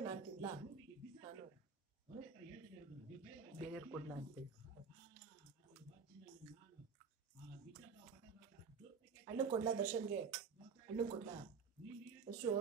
ನಾನು ತಿನ್ಲ ನಾನು ಬೇರೆ ಕೊಡ್ಲ ಅಂತೇಳಿ ಹಣ್ಣು ಕೊಡ್ಲ ದರ್ಶನ್ಗೆ ಹಣ್ಣು ಕೊಡ್ಲ ದರ್ಶು